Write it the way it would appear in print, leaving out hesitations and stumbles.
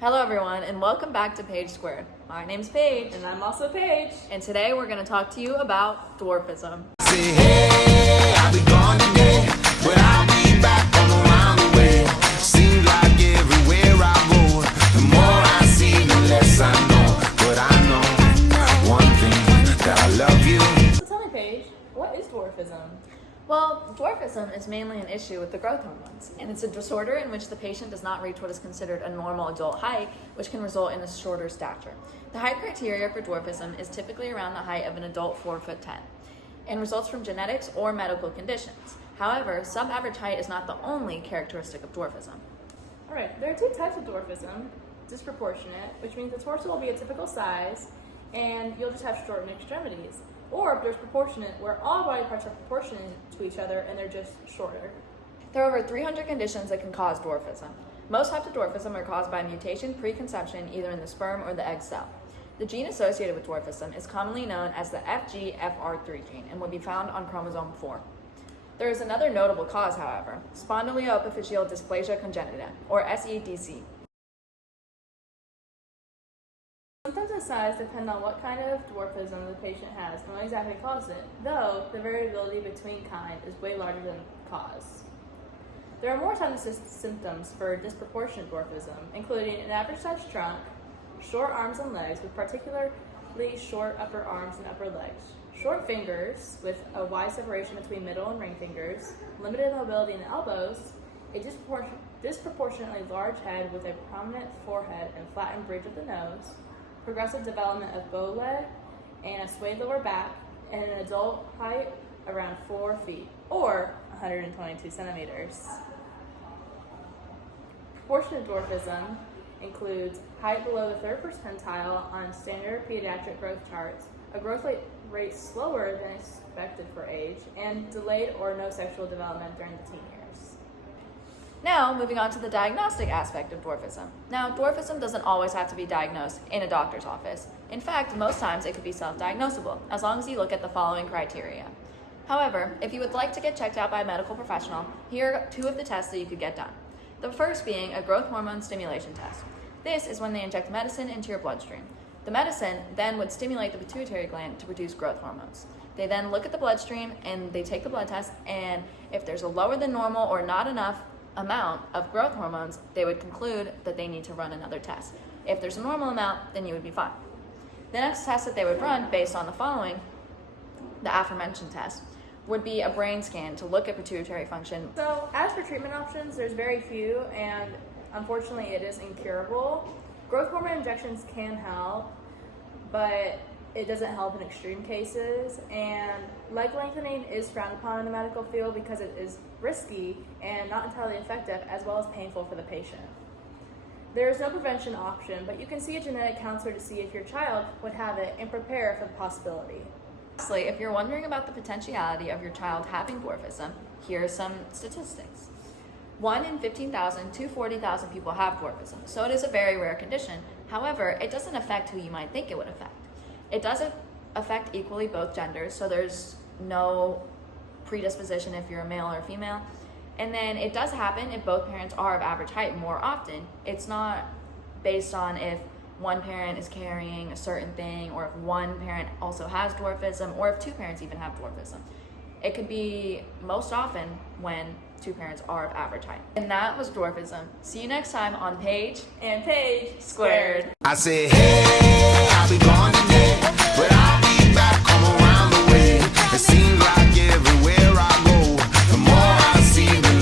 Hello everyone, and welcome back to Paige Squared. My name's Paige. And I'm also Paige. And today we're going to talk to you about dwarfism. Say, hey, I'll be gone today, but I'll be back from around the way. Seems like everywhere I go, the more I see, the less I know. But I know one thing, that I love you. So tell me, Paige, what is dwarfism? Well, dwarfism is mainly an issue with the growth hormones, and it's a disorder in which the patient does not reach what is considered a normal adult height, which can result in a shorter stature. The height criteria for dwarfism is typically around the height of an adult 4'10", and results from genetics or medical conditions. However, sub-average height is not the only characteristic of dwarfism. All right, there are two types of dwarfism. Disproportionate, which means the torso will be a typical size, and you'll just have shortened extremities. Or there's proportionate, where all body parts are proportionate to each other and they're just shorter. There are over 300 conditions that can cause dwarfism. Most types of dwarfism are caused by mutation preconception either in the sperm or the egg cell. The gene associated with dwarfism is commonly known as the FGFR3 gene and would be found on chromosome 4. There is another notable cause, however, spondyloepiphyseal dysplasia congenita, or SEDC. Symptoms and size depend on what kind of dwarfism the patient has and what exactly caused it, though the variability between kind is way larger than cause. There are more symptoms for disproportionate dwarfism, including an average-sized trunk, short arms and legs with particularly short upper arms and upper legs, short fingers with a wide separation between middle and ring fingers, limited mobility in the elbows, a disproportionately large head with a prominent forehead and flattened bridge of the nose, progressive development of bow leg and a swayed lower back, and an adult height around 4 feet or 122 centimeters. Proportionate dwarfism includes height below the third percentile on standard pediatric growth charts, a growth rate slower than expected for age, and delayed or no sexual development during the teen years. Now, moving on to the diagnostic aspect of dwarfism. Now, dwarfism doesn't always have to be diagnosed in a doctor's office. In fact, most times it could be self-diagnosable, as long as you look at the following criteria. However, if you would like to get checked out by a medical professional, here are 2 of the tests that you could get done. The first being a growth hormone stimulation test. This is when they inject medicine into your bloodstream. The medicine then would stimulate the pituitary gland to produce growth hormones. They then look at the bloodstream and they take the blood test, and if there's a lower than normal or not enough amount of growth hormones, they would conclude that they need to run another test. If there's a normal amount, then you would be fine. The next test that they would run based on the following, the aforementioned test, would be a brain scan to look at pituitary function. So as for treatment options, there's very few, and unfortunately it is incurable. Growth hormone injections can help, but it doesn't help in extreme cases, and leg lengthening is frowned upon in the medical field because it is risky and not entirely effective, as well as painful for the patient. There is no prevention option, but you can see a genetic counselor to see if your child would have it and prepare for the possibility. Lastly, if you're wondering about the potentiality of your child having dwarfism, here are some statistics. 1 in 15,000 to 40,000 people have dwarfism, so it is a very rare condition. However, it doesn't affect who you might think it would affect. It does affect equally both genders, so there's no predisposition if you're a male or female. And then it does happen if both parents are of average height more often. It's not based on if one parent is carrying a certain thing, or if one parent also has dwarfism, or if 2 parents even have dwarfism. It could be most often when 2 parents are of average height. And that was dwarfism. See you next time on Paige And Paige Squared. I say, hey.